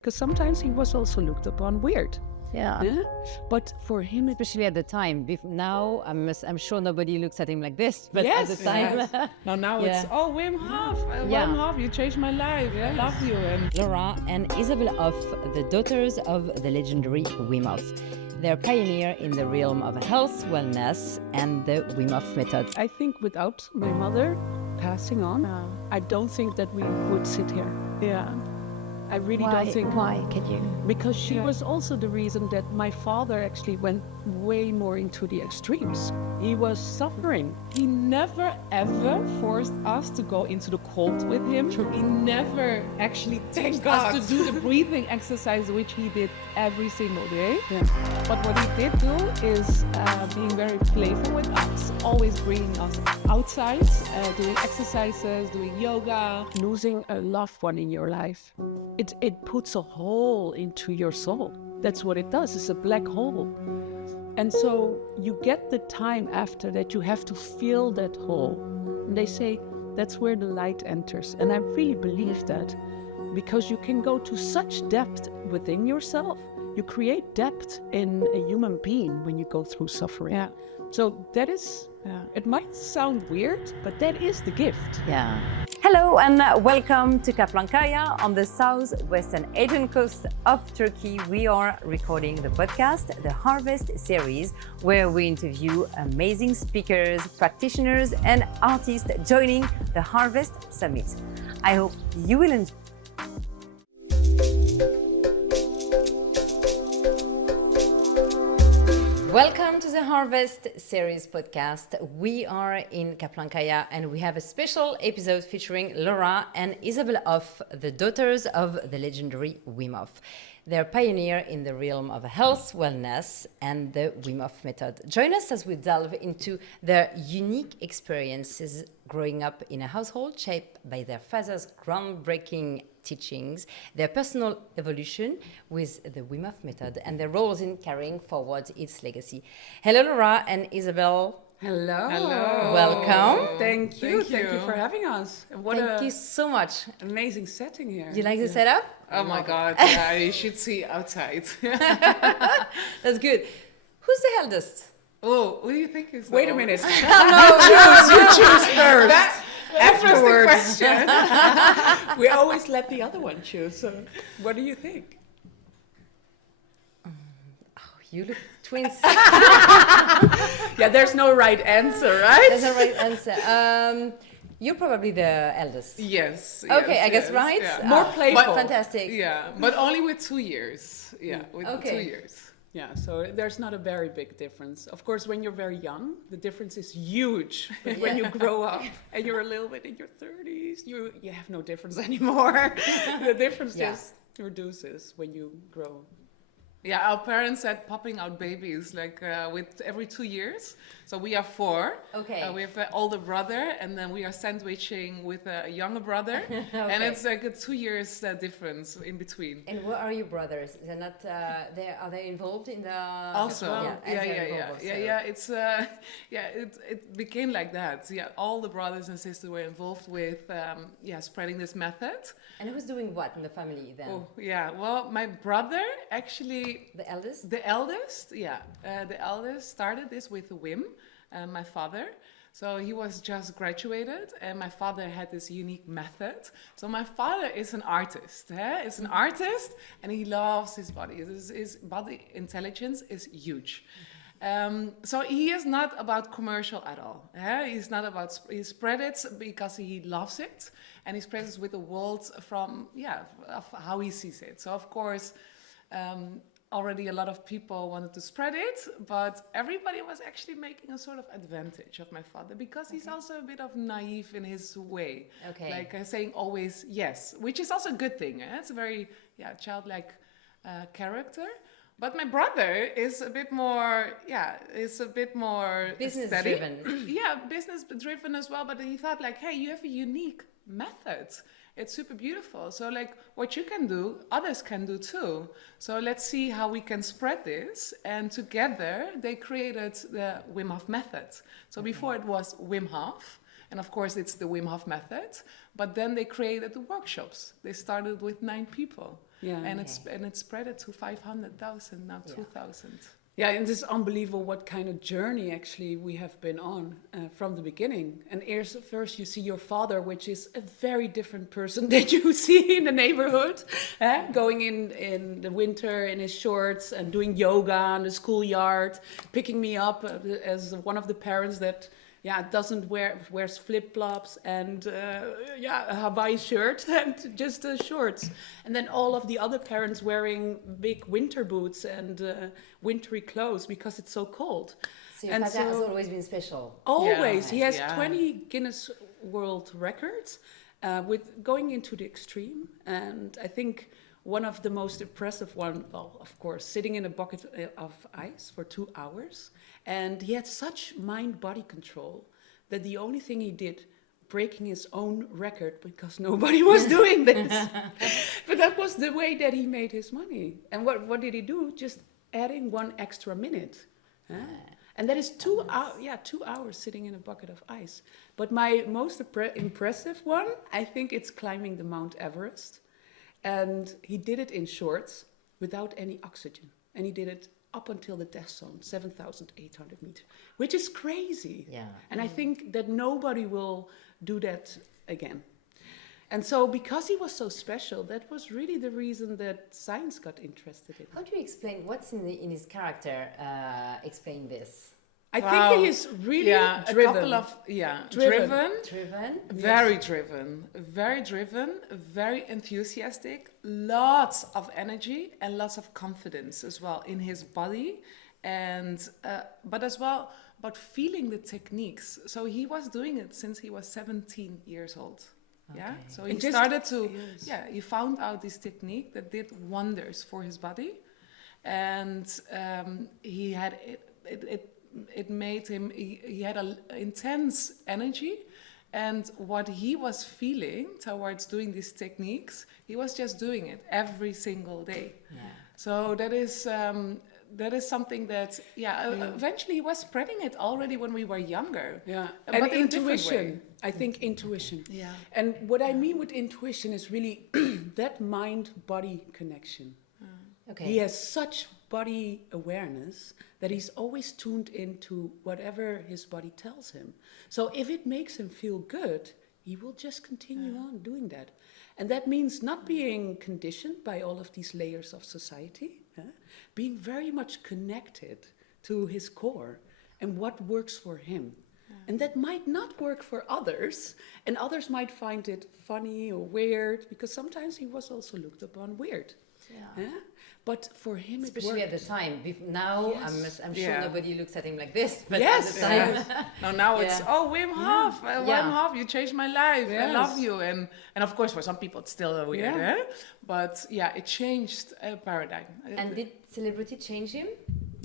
Because sometimes he was also looked upon weird. Yeah. But for him, Especially at the time. Now, I'm sure nobody looks at him like this, but at the time. Yes. Now it's, Wim Hof. Wim Hof, you changed my life. I love you. And Laura and Isabelle Hof, the daughters of the legendary Wim Hof. They're pioneer in the realm of health, wellness, and the Wim Hof Method. I think without my mother passing on, I don't think that we would sit here. Yeah. I really don't think. Why? Can you? Because she was also the reason that my father actually went way more into the extremes. He was suffering. He never ever forced us to go into the cold with him. He never actually told us to do the breathing exercise, which he did every single day. Yeah. But what he did do is being very playful with us, always bringing us outside, doing exercises, doing yoga. Losing a loved one in your life, it puts a hole into your soul. That's what it does. It's a black hole. And so you get the time after that you have to fill that hole. And they say that's where the light enters. And I really believe that, because you can go to such depth within yourself. You create depth in a human being when you go through suffering. Yeah. So that is, it might sound weird, but that is the gift. Yeah. Hello and welcome to Kaplankaya on the southwestern Aegean coast of Turkey. We are recording the podcast, the Harvest series, where we interview amazing speakers, practitioners, and artists joining the Harvest Summit. I hope you will enjoy. Welcome to the Harvest Series podcast. We are in Kaplankaya and we have a special episode featuring Laura and Isabelle Hof, the daughters of the legendary Wim Hof. They're pioneer in the realm of health, wellness, and the Wim Hof Method. Join us as we delve into their unique experiences growing up in a household shaped by their father's groundbreaking teachings, their personal evolution with the Wim Hof Method, and their roles in carrying forward its legacy. Hello, Laura and Isabelle. Hello. Hello. Welcome. Thank you for having us. Thank you so much. Amazing setting here. Do you like the setup? Oh my God, yeah, you should see outside. That's good. Who's the eldest? Oh, what do you think is Wait a the minute. oldest? You choose first. Afterwards. Question. We always let the other one choose. So what do you think? You look twins. Yeah, there's no right answer, right? There's a right answer. You're probably the eldest. Yes. Okay, yes, I guess yes, right. yeah. More playful. But fantastic. Yeah, but only with 2 years. Yeah, with 2 years. Yeah, so there's not a very big difference. Of course, when you're very young, the difference is huge. But when you grow up and you're a little bit in your 30s, you have no difference anymore. The difference just reduces when you grow. Yeah, our parents said popping out babies like with every 2 years. So we are 4. Okay. We have an older brother, and then we are sandwiching with a younger brother, and it's like a 2 years difference in between. And what are your brothers? They're not. Are they involved in the? Also, yeah. It's it became like that. Yeah, all the brothers and sisters were involved with spreading this method. And who's doing what in the family then? Oh yeah, well, my brother actually. The eldest? The eldest, the eldest started this with Wim, my father. So he was just graduated, and my father had this unique method. So my father is an artist. Is an artist, and he loves his body. His body intelligence is huge. So he is not about commercial at all. He's not about. He spread it because he loves it, and he spreads it with the world from of how he sees it. So of course. Already a lot of people wanted to spread it, but everybody was actually making a sort of advantage of my father because he's also a bit of naive in his way. Okay. Like saying always yes, which is also a good thing. It's a very childlike character. But my brother is a bit more, business steady. driven. Yeah, business driven as well. But he thought like, hey, you have a unique method. It's super beautiful. So like what you can do, others can do too. So let's see how we can spread this. And together they created the Wim Hof Method. So before it was Wim Hof. And of course it's the Wim Hof Method. But then they created the workshops. They started with 9 people. Yeah. And it spread it to 500,000, now 2,000. Yeah, and it's unbelievable what kind of journey actually we have been on from the beginning. And first you see your father, which is a very different person that you see in the neighborhood, going in the winter in his shorts and doing yoga in the schoolyard, picking me up as one of the parents that wears flip-flops and a Hawaii shirt and just shorts. And then all of the other parents wearing big winter boots and wintry clothes because it's so cold. So your father has always been special. Always. He has 20 Guinness World Records with going into the extreme. And I think one of the most impressive one, well, of course, sitting in a bucket of ice for 2 hours. And he had such mind-body control that the only thing he did, breaking his own record because nobody was doing this. But that was the way that he made his money. And what did he do? Just adding 1 extra minute. And that is 2 hours sitting in a bucket of ice. But my most impressive one, I think it's climbing the Mount Everest. And he did it in shorts without any oxygen. And he did it up until the death zone, 7,800 meters, which is crazy. Yeah. And I think that nobody will do that again. And so because he was so special, that was really the reason that science got interested in him. How do you explain what's in his character? Explain this. I think he is really driven. A couple of, Driven? Very driven, very enthusiastic, lots of energy and lots of confidence as well in his body, and but as well about feeling the techniques. So he was doing it since he was 17 years old. Yeah, so he started to, he found out this technique that did wonders for his body, and he had it made him, he had an intense energy, and what he was feeling towards doing these techniques, he was just doing it every single day. Yeah. So that is something that, eventually he was spreading it already when we were younger. Yeah, but and in a different way. intuition. I think intuition. Yeah. And what I mean with intuition is really that mind-body connection. Okay. He has such body awareness that he's always tuned into whatever his body tells him. So if it makes him feel good, he will just continue on doing that. And that means not being conditioned by all of these layers of society, being very much connected to his core and what works for him. And that might not work for others, and others might find it funny or weird, because sometimes he was also looked upon weird. Yeah. But for him, especially it at the time. Now, I'm sure nobody looks at him like this. But yes. at the time, no, now it's Wim Hof. Wim Hof, you changed my life. I love you. And of course, for some people, it's still weird. But it changed a paradigm. And did celebrity change him?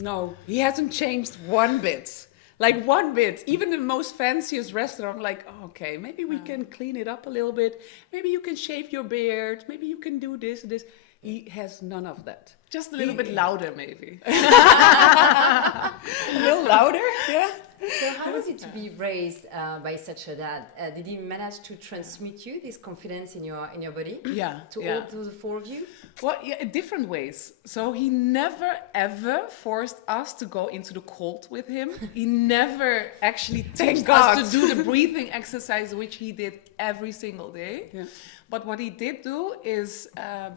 No, he hasn't changed one bit. Like one bit. Even the most fanciest restaurant, like, okay, maybe we can clean it up a little bit. Maybe you can shave your beard. Maybe you can do this. He has none of that. Just a little bit louder, maybe. A little louder, yeah. So how was it to be raised by such a dad? Did he manage to transmit you this confidence in your body? Yeah. To the 4 of you? Well, in different ways. So he never ever forced us to go into the cold with him. He never actually taught us to do the breathing exercise, which he did every single day. Yeah. But what he did do is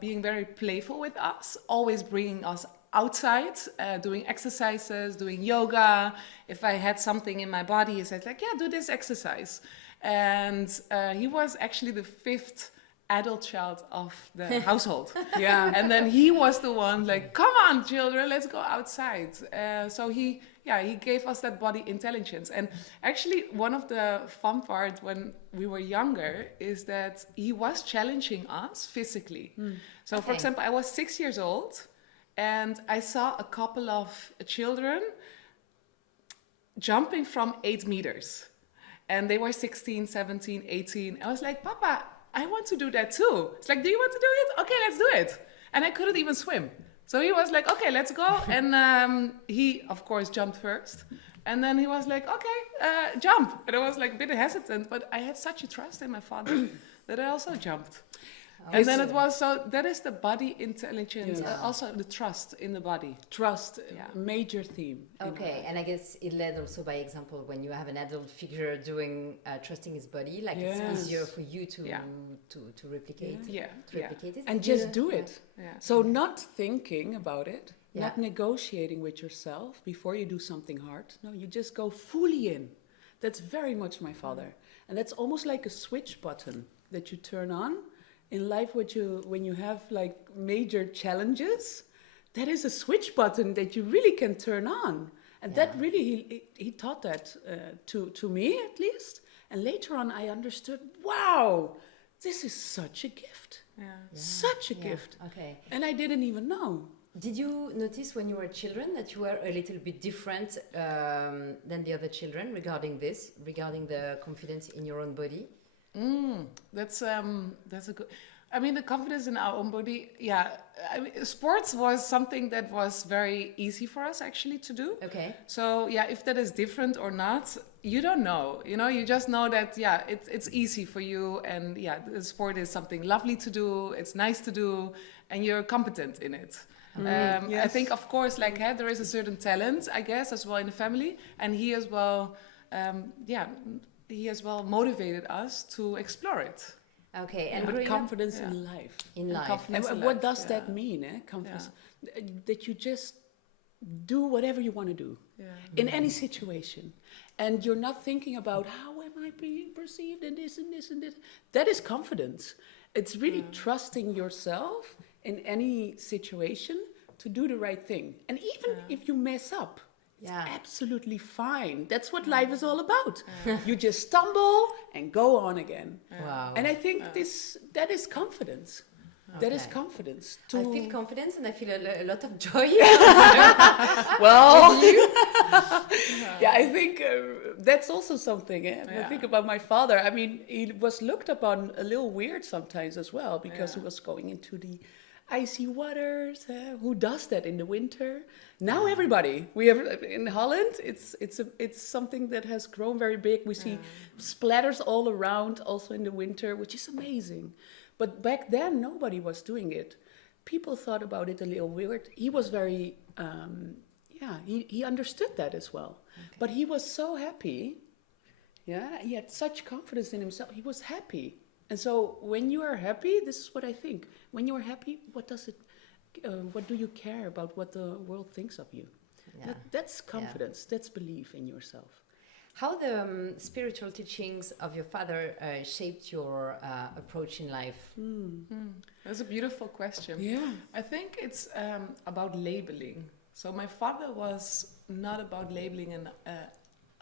being very playful with us, always bringing us outside, doing exercises, doing yoga. If I had something in my body, he said like, do this exercise. And he was actually the 5th adult child of the household. Yeah. And then he was the one like, come on, children, let's go outside. So he gave us that body intelligence. And actually, one of the fun parts when we were younger is that he was challenging us physically. So, for example, I was 6 years old, and I saw a couple of children jumping from 8 meters. And they were 16, 17, 18. I was like, Papa, I want to do that too. It's like, do you want to do it? Okay, let's do it. And I couldn't even swim. So he was like, okay, let's go. And he, of course, jumped first. And then he was like, okay, jump. And I was like a bit hesitant, but I had such a trust in my father that I also jumped. And then it was, so that is the body intelligence, also the trust in the body. Trust, major theme. Okay, and I guess it led also by example when you have an adult figure doing trusting his body, like it's easier for you to replicate. To replicate it. And just do it. Yeah. So not thinking about it, not negotiating with yourself before you do something hard. No, you just go fully in. That's very much my father. And that's almost like a switch button that you turn on. In life, when you have like major challenges, that is a switch button that you really can turn on. And that really, he taught that to me at least. And later on I understood, wow, this is such a gift. Such a gift. Okay. And I didn't even know. Did you notice when you were children that you were a little bit different than the other children regarding the confidence in your own body? That's a good. I mean, the confidence in our own body. Yeah, I mean, sports was something that was very easy for us actually to do. Okay. So yeah, if that is different or not, you don't know. You know, you just know that it's easy for you, and the sport is something lovely to do. It's nice to do, and you're competent in it. I think, of course, like there is a certain talent, I guess, as well in the family, and he as well. He as well motivated us to explore it. Okay, and but confidence in life. In life. And what does that mean? Confidence that you just do whatever you want to do in any situation, and you're not thinking about how am I being perceived and this and this and this. That is confidence. It's really trusting yourself in any situation to do the right thing, and even if you mess up. It's absolutely fine. That's what life is all about. You just stumble and go on again. Wow. And I think that is confidence. That is confidence. I feel confidence and I feel a lot of joy. Well, I think that's also something. I think about my father. I mean, he was looked upon a little weird sometimes as well because he was going into the icy waters. Who does that in the winter? Now everybody. We have in Holland. It's something that has grown very big. We see splatters all around, also in the winter, which is amazing. But back then, nobody was doing it. People thought about it a little weird. He was very, he understood that as well. Okay. But he was so happy. Yeah, he had such confidence in himself. He was happy. And so when you are happy, this is what I think. When you are happy, what do you care about what the world thinks of you? Yeah. That's confidence. That's belief in yourself. How the spiritual teachings of your father shaped your approach in life? That's a beautiful question. Yeah. I think it's about labeling. So my father was not about labeling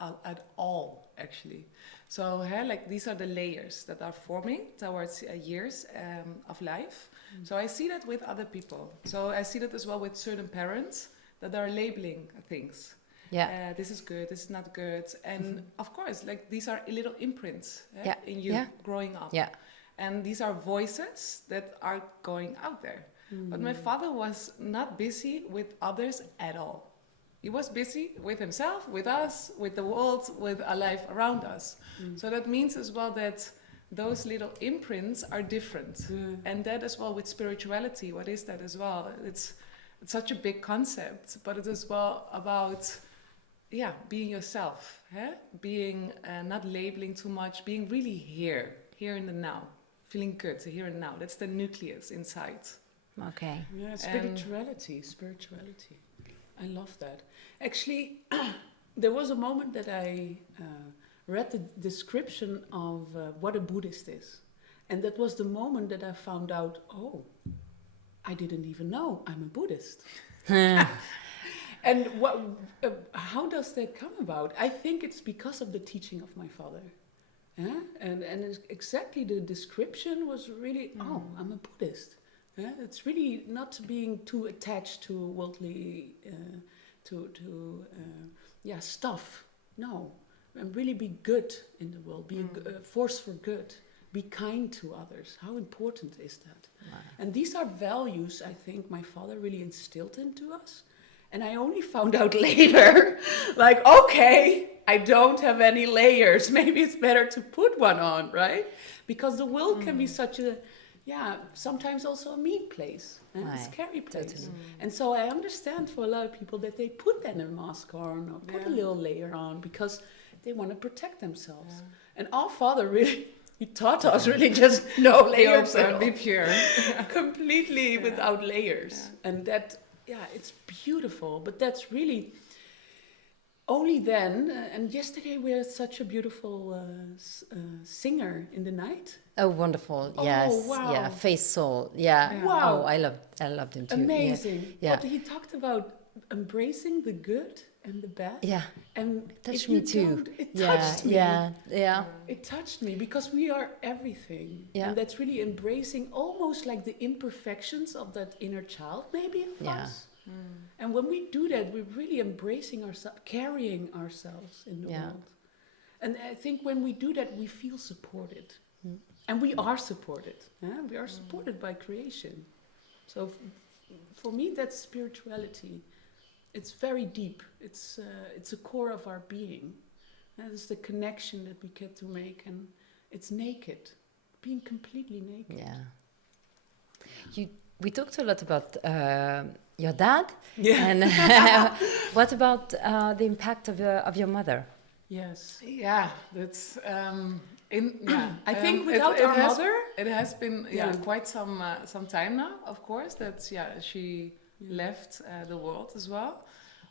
at all, actually. So like these are the layers that are forming towards years of life. So I see that with other people. So I see that as well with certain parents that are labeling things. Yeah, this is good, this is not good. And of course, like these are little imprints in you growing up. Yeah. And these are voices that are going out there. But my father was not busy with others at all. He was busy with himself, with us, with the world, with our life around us. So that means as well that those little imprints are different. And that as well with spirituality, what is that as well? It's such a big concept, but it is well about being yourself, being not labeling too much, being really here in the now, feeling good, here and now. That's the nucleus inside. Okay. Yeah, spirituality. I love that. Actually, there was a moment that I read the description of what a Buddhist is. And that was the moment that I found out, I didn't even know I'm a Buddhist. And how does that come about? I think it's because of the teaching of my father. Yeah? And exactly the description was really, I'm a Buddhist. Yeah? It's really not being too attached to worldly, stuff. No, and really be good in the world, be a force for good, be kind to others. How important is that? Wow. And these are values I think my father really instilled into us. And I only found out later, like, okay, I don't have any layers. Maybe it's better to put one on, right? Because the world can be such a sometimes also a mean place, a Right, scary place. totally. And so I understand for a lot of people that they put then a mask on or put a little layer on because they want to protect themselves. And our father really, he taught us really just no layers at all. Be pure. Completely without layers. And that, it's beautiful, but that's really only then. And yesterday we had such a beautiful singer in the night. Oh, wonderful! Oh, Yes, wow. yeah, Face Soul, yeah. Wow. Oh, I loved him too. Amazing. Yeah. But he talked about embracing the good and the bad. Yeah, And touched if me you too. don't- It Yeah, touched me. yeah. It touched me because we are everything. Yeah. And that's really embracing almost like the imperfections of that inner child, maybe of Yeah. us. And when we do that, we're really embracing ourselves, carrying ourselves in the world. And I think when we do that, we feel supported. And we are supported. We are supported by creation. So for me, that's spirituality. It's very deep. It's a core of our being. And it's the connection that we get to make, and it's naked, being completely naked. Yeah. We talked a lot about your dad. Yeah. And what about the impact of your mother? Yes. Yeah, that's I think without our mother, it has been quite some time now. Of course, that's she left the world as well.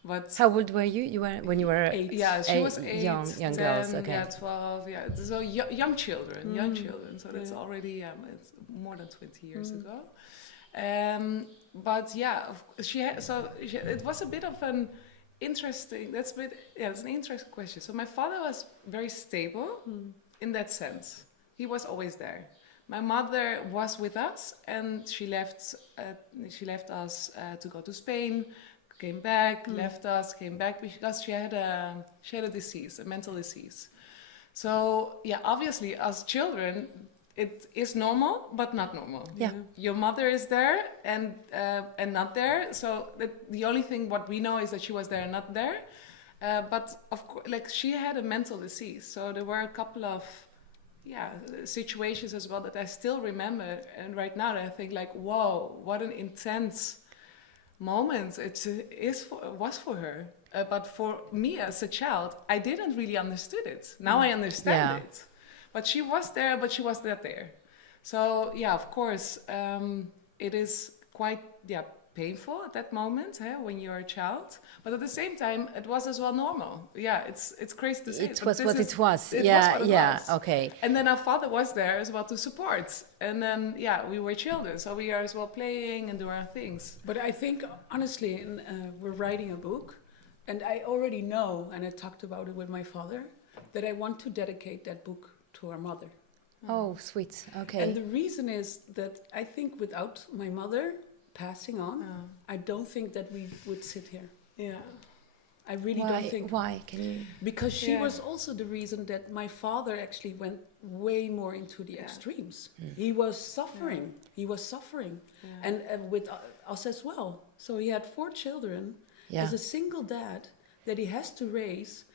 But How old were you? You were when you were 8. yeah, she was 8, young 10, girls. Okay. 12. Yeah, so young children. So that's already it's more than 20 years ago. But it was a bit of an interesting. It's an interesting question. So my father was very stable in that sense. He was always there. My mother was with us, and she left us to go to Spain. Came back, left us, came back because she had a disease, a mental disease. So obviously as children, it is normal, but not normal. Yeah. Your mother is there and not there. So the only thing what we know is that she was there and not there. But of course, like she had a mental disease. So there were a couple of situations as well that I still remember. And right now I think like, whoa, what an intense moment was for her. But for me as a child, I didn't really understood it. Now I understand it. But she was there, but she was not there. So of course, it is quite painful at that moment when you're a child. But at the same time, it was as well normal. Yeah, it's crazy to say. It was what it was. Okay. And then our father was there as well to support. And then we were children, so we are as well playing and doing our things. But I think honestly, we're writing a book, and I already know, and I talked about it with my father, that I want to dedicate that book to our mother. Oh, sweet. Okay. And the reason is that I think without my mother passing on, I don't think that we would sit here. Yeah. I really don't think. Why? Can you? Because she was also the reason that my father actually went way more into the extremes. He was suffering. He was suffering. And with us as well. So he had 4 children as a single dad that he has to raise.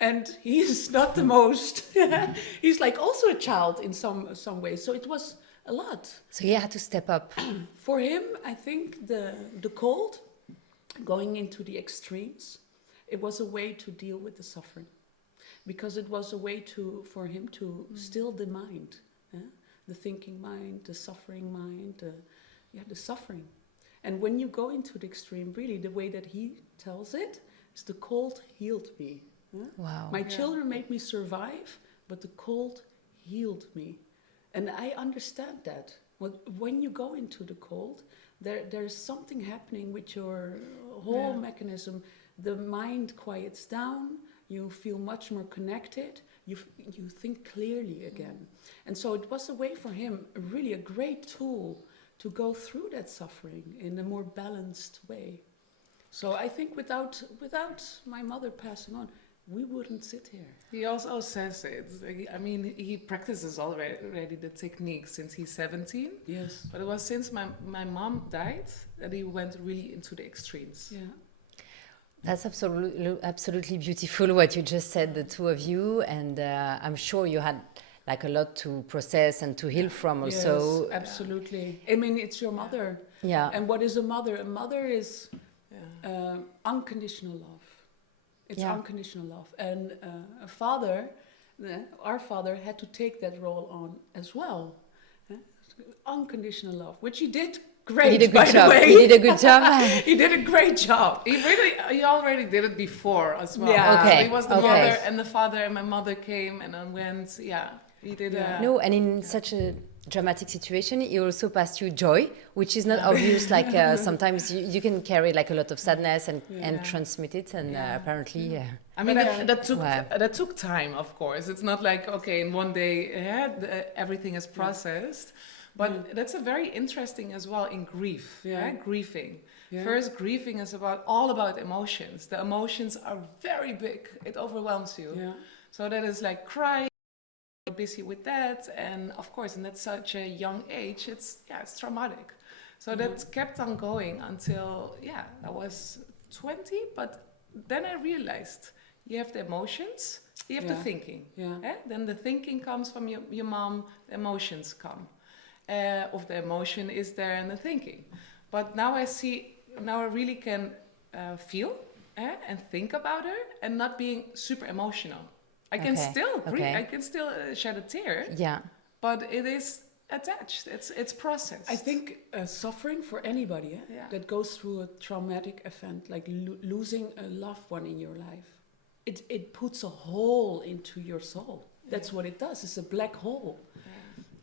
And he's not the most. He's like also a child in some ways. So it was a lot. So he had to step up. For him, I think the cold, going into the extremes, it was a way to deal with the suffering, because it was a way for him to still the mind, the thinking mind, the suffering mind, the suffering. And when you go into the extreme, really the way that he tells it is the cold healed me. Wow. My children made me survive, but the cold healed me. And I understand that. When you go into the cold, there's something happening with your whole mechanism. The mind quiets down, you feel much more connected, you think clearly again. And so it was a way for him, really a great tool to go through that suffering in a more balanced way. So I think without my mother passing on, we wouldn't sit here. He also says it. I mean, he practices already the technique since he's 17. Yes. But it was since my mom died that he went really into the extremes. Yeah. That's absolutely beautiful what you just said, the two of you, and I'm sure you had like a lot to process and to heal from also. Yes, absolutely. I mean, it's your mother. Yeah. And what is a mother? A mother is unconditional love. It's unconditional love. And a father, our father, had to take that role on as well. Unconditional love, which he did great. He did a by good the job. way. He did a good job. He did a great job. He already did it before as well. Yeah. Okay. So he was the Okay. mother and the father, and my mother came and then went. Yeah, he did. No, and in such a dramatic situation, he also passed you joy, which is not obvious. Like sometimes you can carry like a lot of sadness and transmit it, and apparently, I mean, Wow. that took time, of course. It's not like, okay, in one day everything is processed. But that's a very interesting as well in grief, grieving. Yeah. First, grieving is all about emotions. The emotions are very big. It overwhelms you. Yeah. So that is like crying, busy with that. And of course, and at such a young age, it's traumatic. So that kept on going until, I was 20. But then I realized you have the emotions, you have the thinking. Yeah. Then the thinking comes from your mom, the emotions come. Of the emotion is there in the thinking. But now I really can feel and think about her and not being super emotional. I can still grieve, I can still shed a tear. Yeah. But it is attached, it's processed. I think suffering for anybody that goes through a traumatic event, like losing a loved one in your life, it puts a hole into your soul. That's what it does, it's a black hole.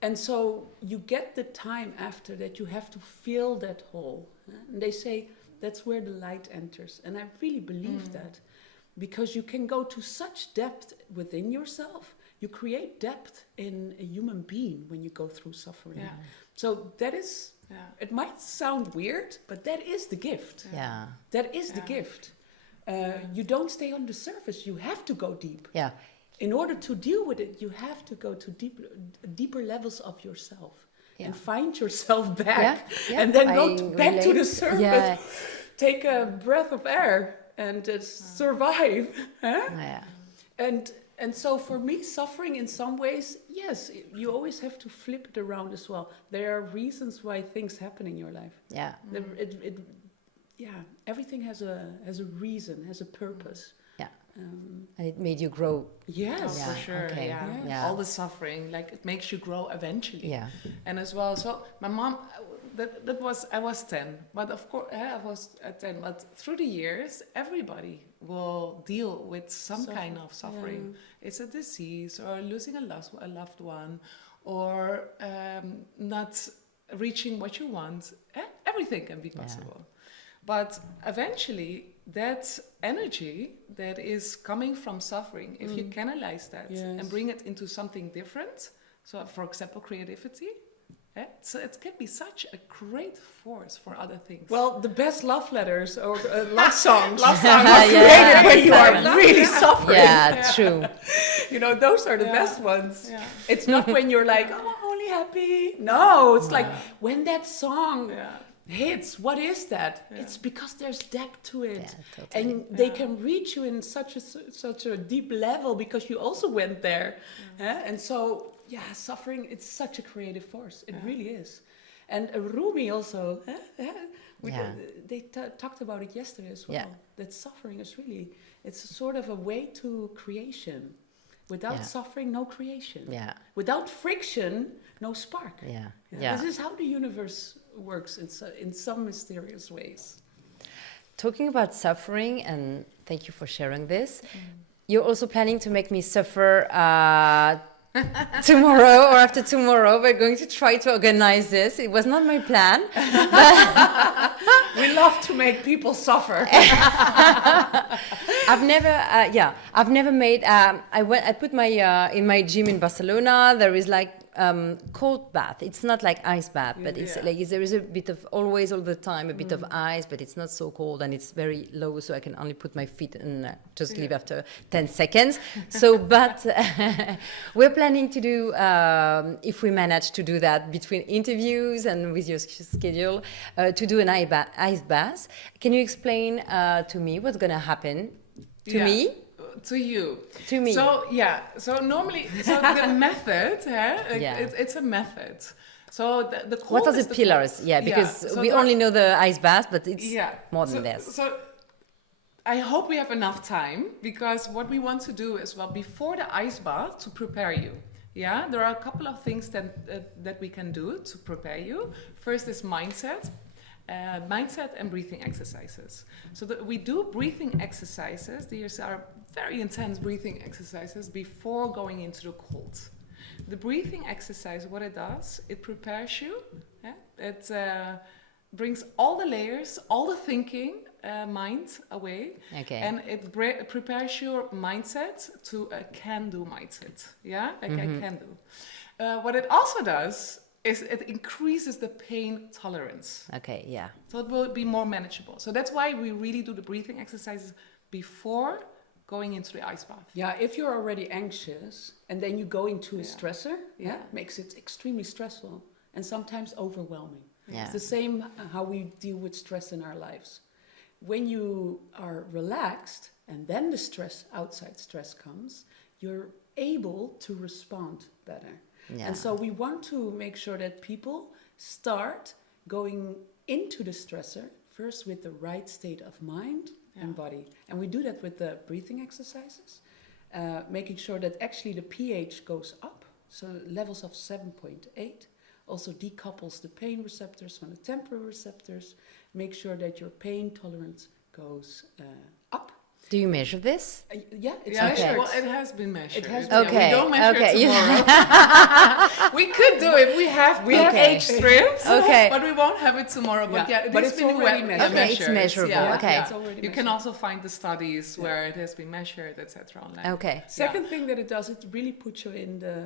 And so you get the time after that you have to fill that hole. And they say that's where the light enters. And I really believe that. Because you can go to such depth within yourself. You create depth in a human being when you go through suffering. Yeah. So that is, it might sound weird, but that is the gift. Yeah. That is the gift. You don't stay on the surface. You have to go deep. Yeah. In order to deal with it, you have to go to deeper levels of yourself and find yourself back, and then go back to the surface. Yeah. Take a breath of air and survive. And so for me, suffering in some ways, yes, you always have to flip it around as well. There are reasons why things happen in your life. Yeah. Everything has a reason, has a purpose. And it made you grow. Yes, for sure. Okay. Yeah. All the suffering, like it makes you grow eventually. Yeah. And as well, so my mom, I was 10, but of course I was at 10. But through the years, everybody will deal with some kind of suffering. Yeah. It's a disease, or losing a loved one, or not reaching what you want. Everything can be possible. Yeah. But eventually, that energy that is coming from suffering, if you canalize that and bring it into something different, so for example, creativity, so it can be such a great force for other things. Well, the best love letters or love songs are created when you are really suffering. Yeah, true. You know, those are the best ones. Yeah. It's not when you're like, oh, only happy. No, it's like when that song... hits, what is that? It's because there's depth to it, totally. And they can reach you in such a deep level because you also went there. And so suffering, it's such a creative force. It really is. And Rumi also, they talked about it yesterday as well, that suffering is really, it's a sort of a way to creation. Without suffering, no creation. Without friction, no spark. This is how the universe works in some mysterious ways. Talking about suffering, and thank you for sharing this, you're also planning to make me suffer tomorrow or after tomorrow. We're going to try to organize this. It was not my plan. We love to make people suffer. I've never made. I put my in my gym in Barcelona. There is like cold bath. It's not like ice bath, but it's like there is a bit of always all the time a bit of ice, but it's not so cold and it's very low, so I can only put my feet and just leave after 10 seconds. So, but we're planning to do if we manage to do that between interviews and with your schedule to do an ice bath. Can you explain to me what's gonna happen to me? to you. To me. So so normally, the method, it's a method. So the cold What are is the pillars? cold. Because so we there are- only know the ice bath, but it's more than so, this. So I hope we have enough time, because what we want to do is, well, before the ice bath, to prepare you. Yeah, there are a couple of things that we can do to prepare you. First is mindset and breathing exercises. So we do breathing exercises. These are very intense breathing exercises before going into the cold. The breathing exercise, what it does, it prepares you. It brings all the layers, all the thinking, mind away. Okay. And it prepares your mindset to a can-do mindset. Yeah, like I can do. What it also does is it increases the pain tolerance. Okay, yeah. So it will be more manageable. So that's why we really do the breathing exercises before going into the ice bath. Yeah, if you're already anxious and then you go into a stressor, it makes it extremely stressful and sometimes overwhelming. Yeah. It's the same how we deal with stress in our lives. When you are relaxed and then the outside stress comes, you're able to respond better. Yeah. And so we want to make sure that people start going into the stressor first with the right state of mind and body. And we do that with the breathing exercises, making sure that actually the pH goes up, so levels of 7.8. Also decouples the pain receptors from the temporal receptors. Make sure that your pain tolerance goes up. Do you measure this? It's Yeah, measured. well, it has been measured. It has Yeah, been- Okay, we don't measure okay. it tomorrow. We could do it. We have Okay. age strips, Okay. but we won't have it tomorrow. But Yeah, it but has it's been already measured. Okay, it's measurable. Yeah, Okay. yeah. It's already You can measured. also find the studies where it has been measured, etc. online. Okay. Second thing that it does, it really puts you in the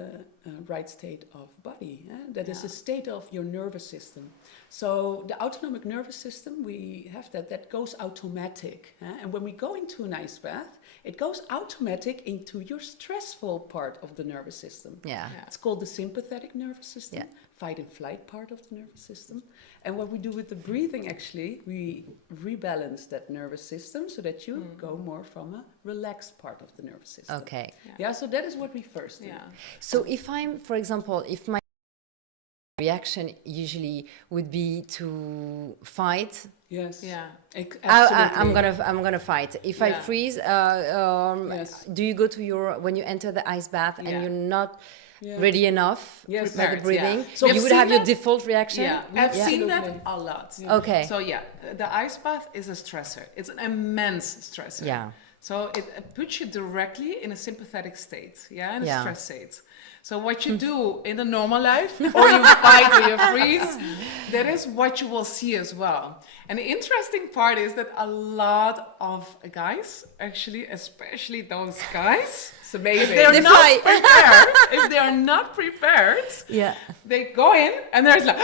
right state of body. That is a state of your nervous system. So the autonomic nervous system, we have that goes automatic. And when we go into an ice bath, it goes automatic into your stressful part of the nervous system. Yeah. It's called the sympathetic nervous system, Yeah. fight and flight part of the nervous system. And what we do with the breathing, actually, we rebalance that nervous system so that you go more from a relaxed part of the nervous system. Okay. Yeah, so that is what we first do. Yeah. So if I'm, for example, if my reaction usually would be to fight, Yes. Yeah. I'm gonna fight. If I Yeah. freeze, Yes. do you go to when you enter the ice bath and Yeah. you're not Yeah. ready enough Yes. by the Prepared, breathing? yeah. So We've you would seen have your that- default reaction. Yeah, I've seen that Absolutely. a lot. Okay. So the ice bath is a stressor. It's an immense stressor. Yeah. So it puts you directly in a sympathetic state, in a Yeah. stress state. So what you do in the normal life, or you fight or you freeze, that is what you will see as well. And the interesting part is that a lot of guys, actually, especially those guys, It's if amazing. they're They not fight. prepared, if they are not prepared, Yeah. they go in and there's like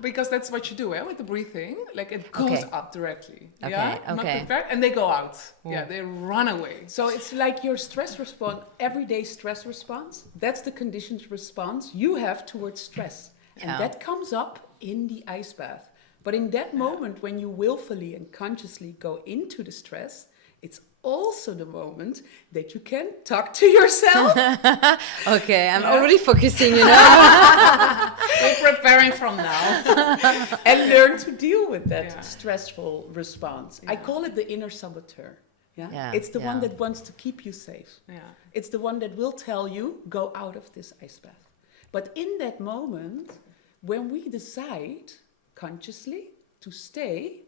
because that's what you do with the breathing, like it goes Okay. up directly. Okay, Not okay. prepared, and they go out. Yeah, they run away. So it's like your stress response, everyday stress response. That's the conditioned response you have towards stress. And Yeah. that comes up in the ice bath. But in that moment when you willfully and consciously go into the stress, it's also the moment that you can talk to yourself. Okay, I'm already focusing, you know. We're preparing from now. and learn to deal with that Yeah. stressful response. I call it the inner saboteur. Yeah, It's the one yeah. that wants to keep you safe. Yeah. It's the one that will tell you, go out of this ice bath. But in that moment, when we decide consciously to stay,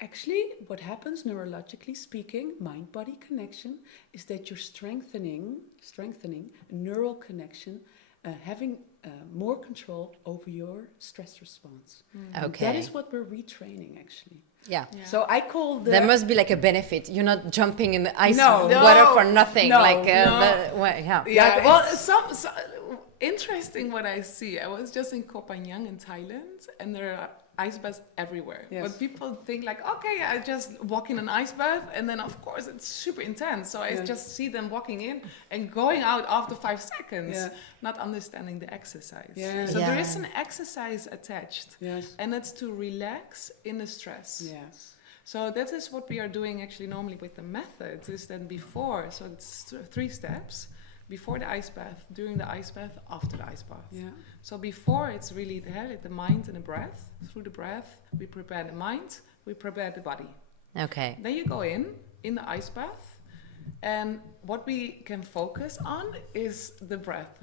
actually what happens neurologically speaking, mind-body connection, is that you're strengthening a neural connection, having more control over your stress response. And Okay. that is what we're retraining actually. Yeah. So I call the... There must be like a benefit. You're not jumping in the ice No. water for nothing. No, like, no. yeah. Yeah, well, some interesting what I see. I was just in Koh Phangan in Thailand, and there are ice baths everywhere. Yes. But people think like, okay, I just walk in an ice bath, and then of course it's super intense. So I just see them walking in and going out after 5 seconds, not understanding the exercise. Yeah. So there Yeah. is an exercise attached, Yes. and it's to relax in the stress. Yes. So that is what we are doing actually normally with the methods, is then before, so it's 3 steps, before the ice bath, during the ice bath, after the ice bath. Yeah. So before, it's really the mind and the breath. Through the breath, we prepare the mind, we prepare the body. Okay. Then you go in the ice bath, and what we can focus on is the breath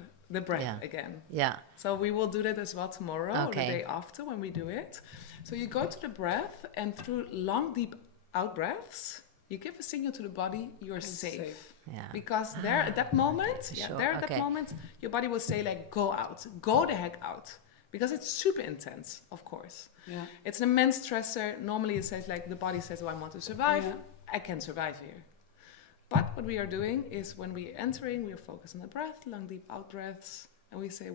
again. Yeah. So we will do that as well tomorrow, or the Okay. day after when we do it. So you go to the breath, and through long, deep out breaths, you give a signal to the body you're safe. Yeah. Because there at that moment, Sure, that okay. moment, your body will say like, go out, go the heck out. Because it's super intense, of course. Yeah. It's an immense stressor. Normally it says like, the body says, oh, I want to survive. Yeah. I can survive here. But what we are doing is when we are entering, we are focused on the breath, long, deep out breaths. And we say,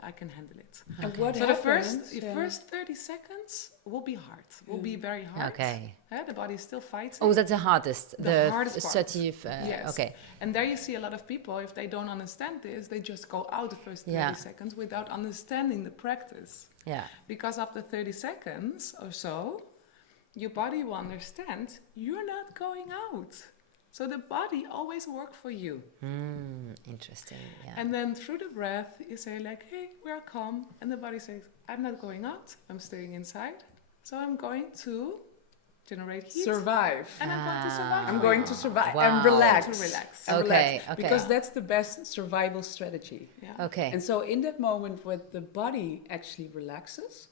I can handle it. And what So happens? the first 30 seconds will be hard, will be very hard. Okay. The body is still fighting. Oh, that's the hardest. The hardest part. 30. Yes. Okay. And there you see a lot of people, if they don't understand this, they just go out the first 30 Yeah. seconds without understanding the practice. Yeah. Because after 30 seconds or so, your body will understand you're not going out. So the body always works for you. Interesting. Yeah. And then through the breath, you say like, hey, we are calm. And the body says, I'm not going out, I'm staying inside. So I'm going to generate heat. Survive. And I'm going to survive. I'm going to survive Wow. and relax. To relax. And Okay, relax. okay. Because that's the best survival strategy. Yeah. Okay. And so in that moment when the body actually relaxes,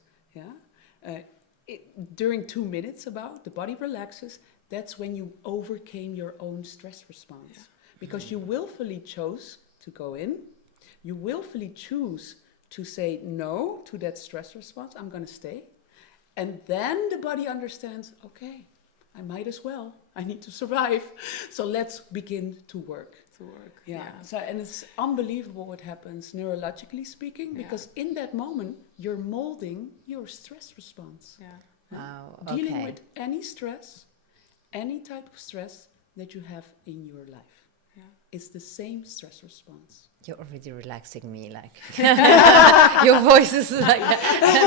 during 2 minutes the body relaxes, that's when you overcame your own stress response. Yeah. Because you willfully chose to go in, you willfully choose to say no to that stress response, I'm going to stay. And then the body understands, okay, I might as well, I need to survive. So let's begin to work. To work. Yeah. So, and it's unbelievable what happens neurologically speaking, because in that moment you're molding your stress response. Yeah. Wow. Dealing Okay. with any stress, any type of stress that you have in your life. Yeah. It's the same stress response. You're already relaxing me, like your voice is like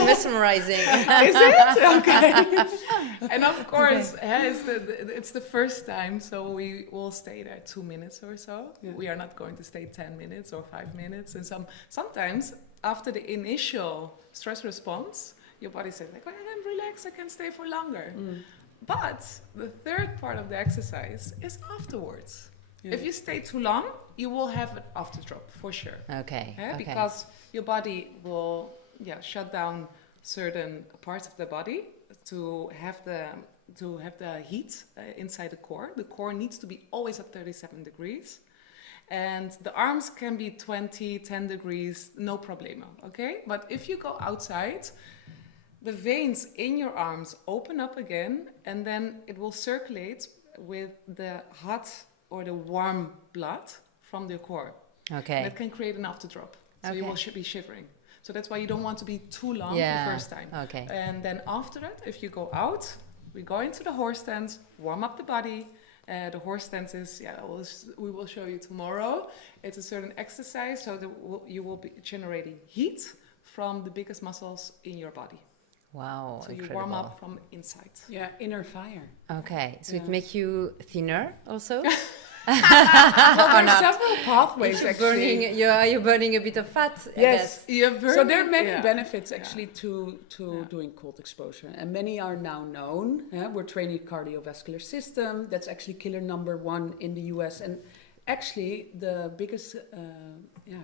mesmerizing. Is it? Okay. And of course, it's the first time, so we will stay there 2 minutes or so. Yeah. We are not going to stay 10 minutes or 5 minutes. And sometimes after the initial stress response, your body says like, well, I'm relaxed, I can stay for longer. But the third part of the exercise is afterwards. Yeah. If you stay too long, you will have an after drop for sure. Okay. Okay. Because your body will shut down certain parts of the body to have the heat inside the core. The core needs to be always at 37 degrees. And the arms can be 10 degrees, no problemo, okay? But if you go outside, the veins in your arms open up again, and then it will circulate with the hot or the warm blood from the core. Okay. And that can create an after drop. So you will be shivering. So that's why you don't want to be too long the first time. Okay. And then after that, if you go out, we go into the horse stance, warm up the body. The horse stance is, we will show you tomorrow. It's a certain exercise, so you will be generating heat from the biggest muscles in your body. Wow. So incredible. you warm up from inside. Yeah, inner fire. Okay. So it Yeah. makes you thinner also? Well, there's several pathways You're actually. burning, you're burning a bit of fat, I Yes. guess. So there are many benefits actually to Yeah. doing cold exposure, and many are now known. We're training cardiovascular system. That's actually killer number 1 in the US, and actually the biggest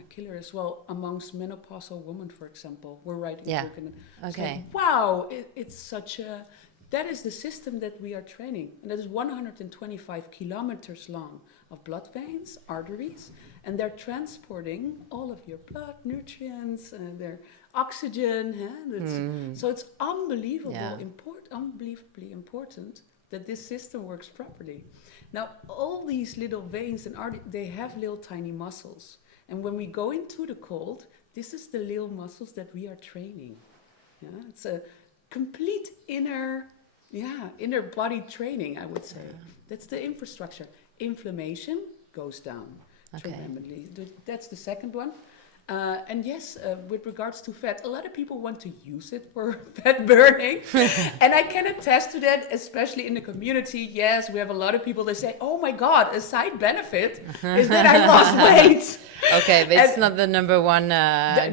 killer as well amongst menopausal women, for example. We're writing a book, and it's Okay. like, wow, it's such a. That is the system that we are training, and that is 125 kilometers long of blood veins, arteries, and they're transporting all of your blood, nutrients, their oxygen. So it's unbelievably important that this system works properly. Now, all these little veins and arteries, they have little tiny muscles, and when we go into the cold, this is the little muscles that we are training. Yeah, it's a complete inner body training, I would say. That's the infrastructure. Inflammation goes down tremendously. That's the second one. And yes, with regards to fat, a lot of people want to use it for fat burning. And I can attest to that, especially in the community. Yes, we have a lot of people that say, oh my God, a side benefit is that I lost weight. Okay, but it's not the number one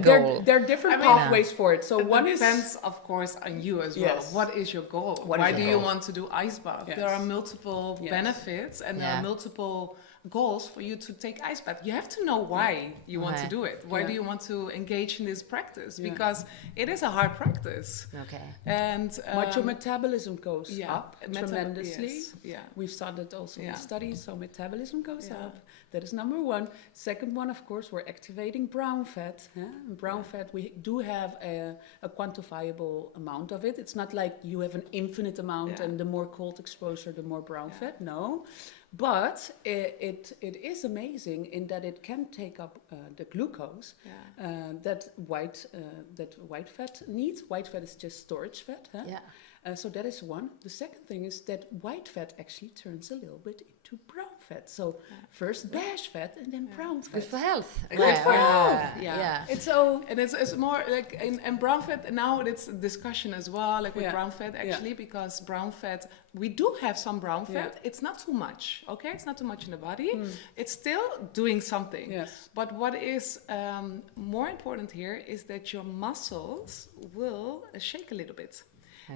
goal. There are different pathways for it. So It one depends, of course, on you as well. Yes. What is your goal? What is Why your do you goal? want to do ice bath? Yes. There are multiple Yes. benefits and there Yeah. are multiple goals for you to take ice bath. You have to know why you want to Okay. do it. Why Yeah. do you want to engage in this practice? Yeah. Because it is a hard practice. Okay. And But your metabolism goes yeah, up tremendously. yes, yeah. We've started also Yeah. with studies, so metabolism goes Yeah. up. That is number one. Second one, of course, we're activating brown fat. And brown fat, we do have a quantifiable amount of it. It's not like you have an infinite amount, Yeah. and the more cold exposure, the more brown fat. No. But it is amazing in that it can take up the glucose that white fat needs. White fat is just storage fat. Yeah. So that is one. The second thing is that white fat actually turns a little bit into brown fat. So first beige fat and then brown fat. Good for health. Good for health. Yeah. It's so And it's more like in brown fat now it's a discussion as well, like with Yeah. brown fat actually, Yeah. because brown fat, we do have some brown fat. Yeah. It's not too much, okay? It's not too much in the body. It's still doing something. Yes. But what is more important here is that your muscles will shake a little bit.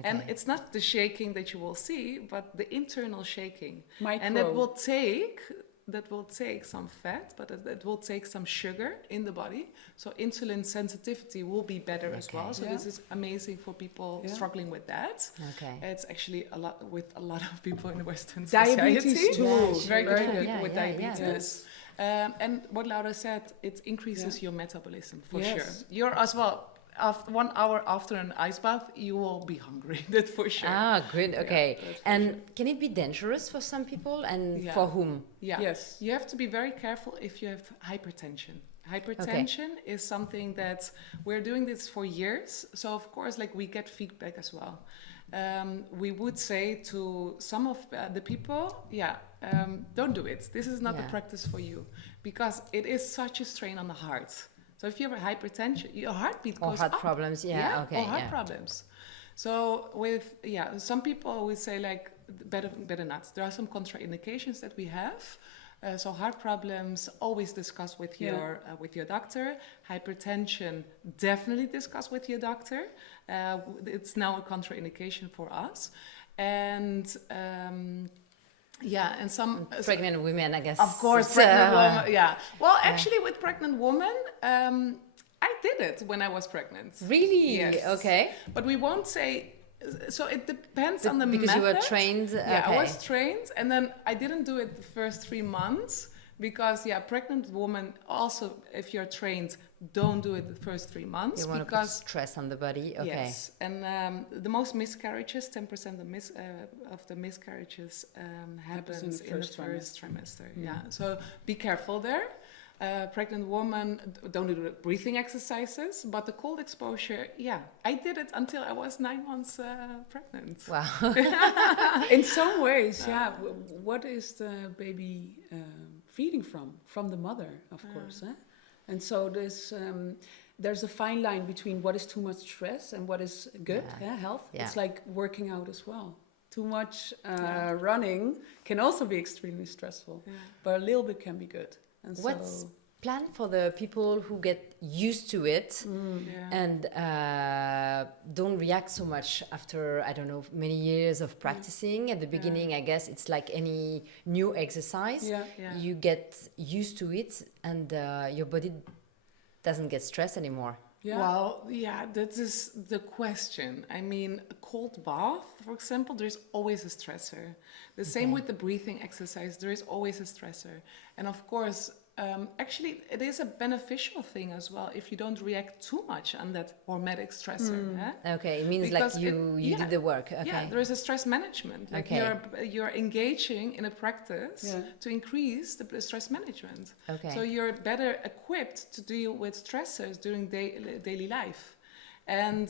And Okay. it's not the shaking that you will see, but the internal shaking. Micro. And that will take some fat, but it will take some sugar in the body. So insulin sensitivity will be better as well. So Yeah. this is amazing for people Yeah. struggling with that. Okay. It's actually with a lot of people in the Western Diabetes society. too. Yeah, It's very good Very for good. people with Yeah, yeah, diabetes. And what Laura said, it increases your metabolism for Yes. sure. You're as well. After 1 hour after an ice bath, you will be hungry. That's for sure. Ah, good. Okay. that's for And can it be dangerous for some people, and Yeah. for whom? Yeah. Yes. You have to be very careful if you have hypertension. Hypertension is something that we're doing this for years. So of course, like we get feedback as well. We would say to some of the people, don't do it. This is not the Yeah. practice for you, because it is such a strain on the heart. So if you have hypertension, your heartbeat Or goes heart up. problems? Yeah. Okay. Or heart yeah. problems. So with some people would say like better not. There are some contraindications that we have. So heart problems, always discuss with your doctor. Hypertension, definitely discuss with your doctor. It's now a contraindication for us. And and some Pregnant women, I guess. of course, pregnant woman. Yeah. Well, actually, with pregnant women, I did it when I was pregnant. Really? Yes. Okay. But we won't say. So it depends on the Because method. you were trained. Yeah, okay. I was trained, and then I didn't do it the first 3 months because pregnant woman also, if you're trained, don't do it the first 3 months You want to put because stress on the body. Okay. yes, and the most miscarriages, 10% of the miscarriages happens in the first trimester. Yeah, so be careful there. Pregnant woman, don't do the breathing exercises, but the cold exposure, I did it until I was 9 months pregnant. Wow. in some ways, what is the baby feeding from? From the mother, of course. And so there's a fine line between what is too much stress and what is good health. Yeah. It's like working out as well. Too much running can also be extremely stressful, but a little bit can be good. And What's planned for the people who get used to it and don't react so much after, I don't know, many years of practicing? At the beginning, I guess it's like any new exercise. Yeah. Yeah. You get used to it and your body doesn't get stressed anymore. Yeah. Well, that is the question. I mean, a cold bath, for example, there's always a stressor. The same with the breathing exercise, there is always a stressor. And of course, actually, it is a beneficial thing as well if you don't react too much on that hormetic stressor. Okay, it means Because like you did the work. Okay. Yeah, there is a stress management. Like Okay. you're engaging in a practice Yeah. to increase the stress management. Okay. So you're better equipped to deal with stressors during daily life. And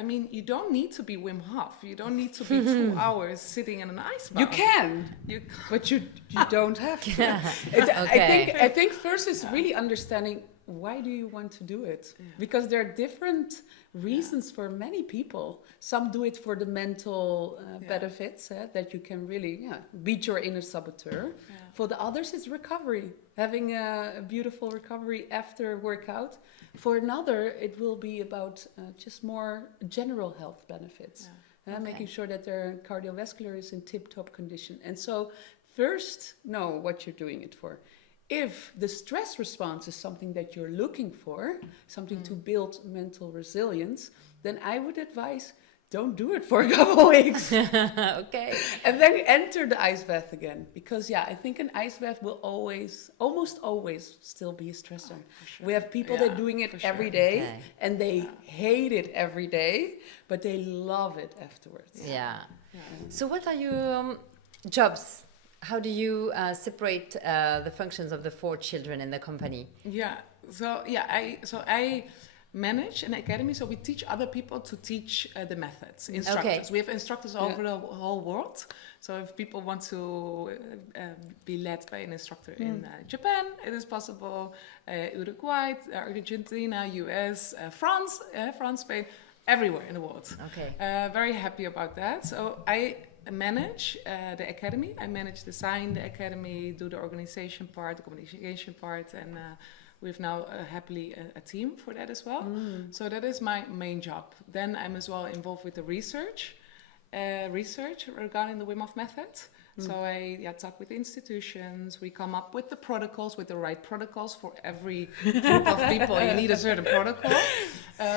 I mean, you don't need to be Wim Hof. You don't need to be 2 hours sitting in an ice bath. You can, but you don't have to. I think first is really understanding why do you want to do it? Because there are different reasons for many people. Some do it for the mental benefits, that you can really beat your inner saboteur. For the others, it's recovery, having a beautiful recovery after workout. For another, it will be about just more general health benefits, making sure that their cardiovascular is in tip-top condition. And so first, know what you're doing it for. If the stress response is something that you're looking for, something to build mental resilience, then I would advise don't do it for a couple of weeks. Okay. And then enter the ice bath again. Because, I think an ice bath will almost always still be a stressor. Sure. We have people that are doing it every day, and they hate it every day, but they love it afterwards. Yeah. So what are your jobs? How do you separate the functions of the 4 children in the company? I manage an academy, so we teach other people to teach the methods, instructors. Okay. We have instructors all over the whole world. So if people want to be led by an instructor in Japan, it is possible. Uruguay, Argentina, US, France, Spain, everywhere in the world. Okay. Very happy about that. So I manage the academy. I manage design the academy, do the organization part, the communication part, and we've now happily a team for that as well. So that is my main job. Then I'm as well involved with the research regarding the Wim Hof Method. So I talk with institutions. We come up with the protocols, with the right protocols for every group of people. You need a certain protocol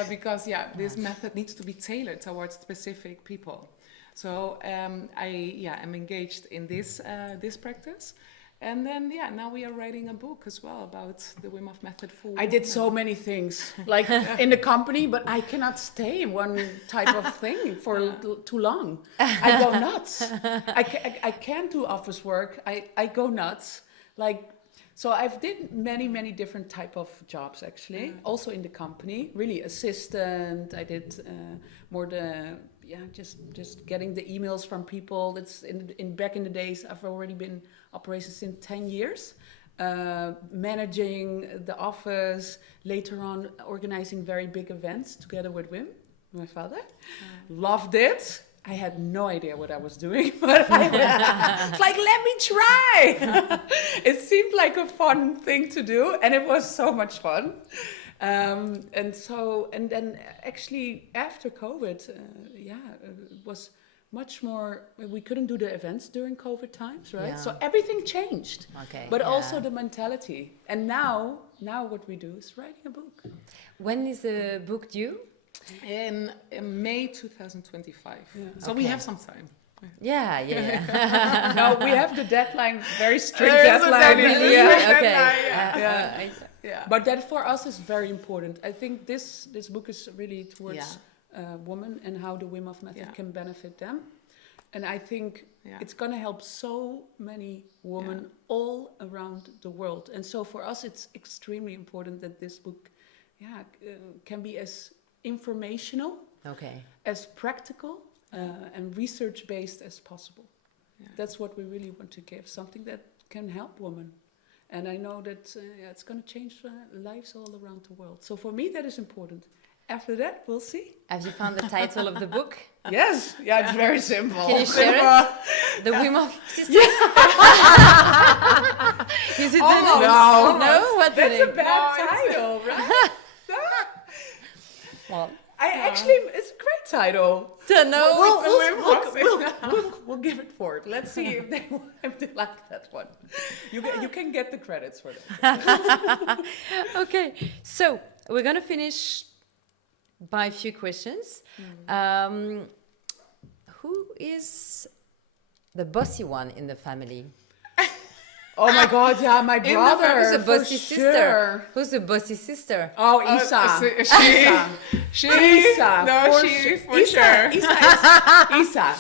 because this method needs to be tailored towards specific people. So I'm engaged in this practice. And then, now we are writing a book as well about the Wim Hof Method for I did so many things, like in the company, but I cannot stay in one type of thing for too long. I go nuts. I can't do office work. I go nuts. So I've did many different type of jobs, actually, also in the company. Really assistant. I did more the... just getting the emails from people. That's in back in the days. I've already been operations in 10 years, managing the office. Later on, organizing very big events together with Wim, my father. Loved it. I had no idea what I was doing, but it's like, let me try. It seemed like a fun thing to do, and it was so much fun. And then actually after COVID, it was much more, we couldn't do the events during COVID times, right? Yeah. So everything changed, but also the mentality. And now what we do is writing a book. When is the book due? In May 2025. So we have some time. Yeah. No, we have the deadline, very strict deadline. But that for us is very important. I think this book is really towards women and how the Wim Hof Method can benefit them. And I think it's going to help so many women all around the world. And so for us, it's extremely important that this book can be as informational, as practical, and research-based as possible. That's what we really want to give, something that can help women. And I know that it's going to change lives all around the world. So for me, that is important. After that, we'll see. Have you found the title of the book? Yes. Yeah, it's very simple. Can you share it? The Wim Hof Sisters? Is it the name? No. What's the name? That's a bad title, right? Well, it's a great title. We'll give it for it. Let's see if they like that one. You can get the credits for that. Okay, so we're going to finish by a few questions. Who is the bossy one in the family? Oh my God, my brother. Who's the bossy sister? Who's the bossy sister? Oh, Isa. She. No, she for sure. Isa.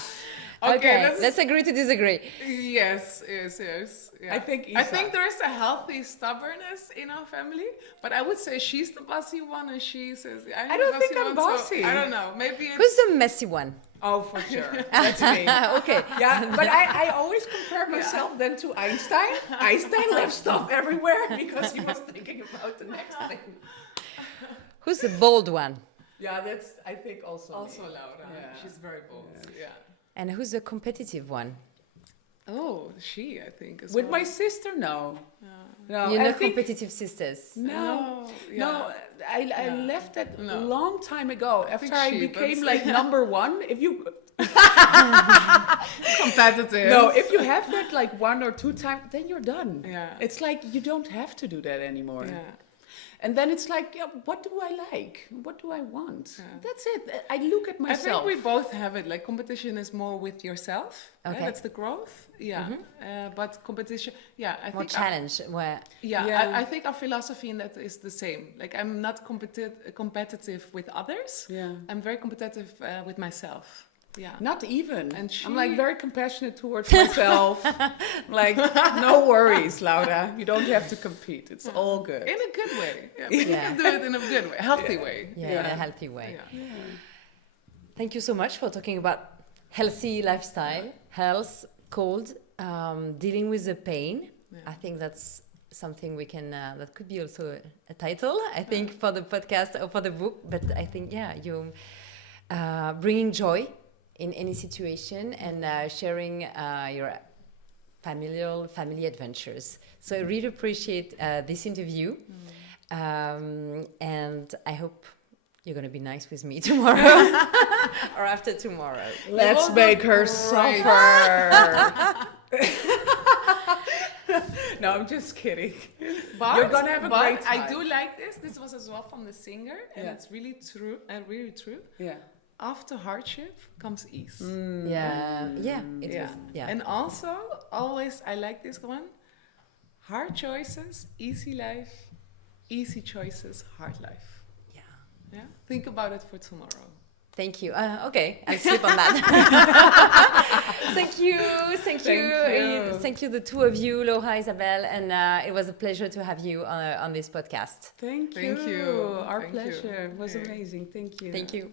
Okay, let's agree to disagree. Yes. Yeah. I think I think there is a healthy stubbornness in our family, but I would say she's the bossy one, and she says, I don't think I'm bossy. I don't know. Maybe it's... Who's the messy one? Oh, for sure. That's me. Okay. Yeah, but I always compare myself then to Einstein. Einstein left stuff everywhere because he was thinking about the next thing. Who's the bold one? Yeah, that's, I think, also me. Laura. Yeah. She's very bold. Yeah. And who's the competitive one? Oh, she, I think, as With well. my sister, no. No, You're I not think- competitive sisters. No, yeah. no, I left that a No. long time ago. After I she, became but- like number one, if you competitive. no, if you have that like 1 or 2 times, then you're done. Yeah. It's like you don't have to do that anymore. Yeah. And then it's like, yeah, what do I like? What do I want? Yeah. That's it. I look at I myself. think we both have it. Like competition is more with yourself. Okay. That's the growth. Yeah. But competition, yeah, I More think challenge. Where Yeah. I think our philosophy in that is the same. Like I'm not competitive with others. Yeah. I'm very competitive with myself. Yeah. Not even. And I'm like she- very compassionate towards myself. Like, no worries, Laura. You don't have to compete. It's all good. In a good way. Yeah. We Yeah. can do it in a good way, healthy way. in a healthy way. Yeah. Thank you so much for talking about healthy lifestyle, health, cold, dealing with the pain. Yeah. I think that's something we can, that could be also a title, I think, for the podcast or for the book. But I think, you bringing joy in any situation and sharing your family adventures. So I really appreciate this interview. And I hope you're going to be nice with me tomorrow or after tomorrow. Let's make her suffer. No, I'm just kidding. But, You're gonna have a but great time. I do like this. This was as well from the singer, and Yeah. it's really true and really true. Yeah. After hardship comes ease. And also, always, I like this one. Hard choices, easy life. Easy choices, hard life. Yeah. Yeah. Think about it for tomorrow. Thank you. Okay, I'll sleep on that. Thank you, thank you, the two of you, Laura, Isabelle, and it was a pleasure to have you on this podcast. Thank you. Thank you. Our Thank you. pleasure. It was Yeah. amazing. Thank you. Thank you.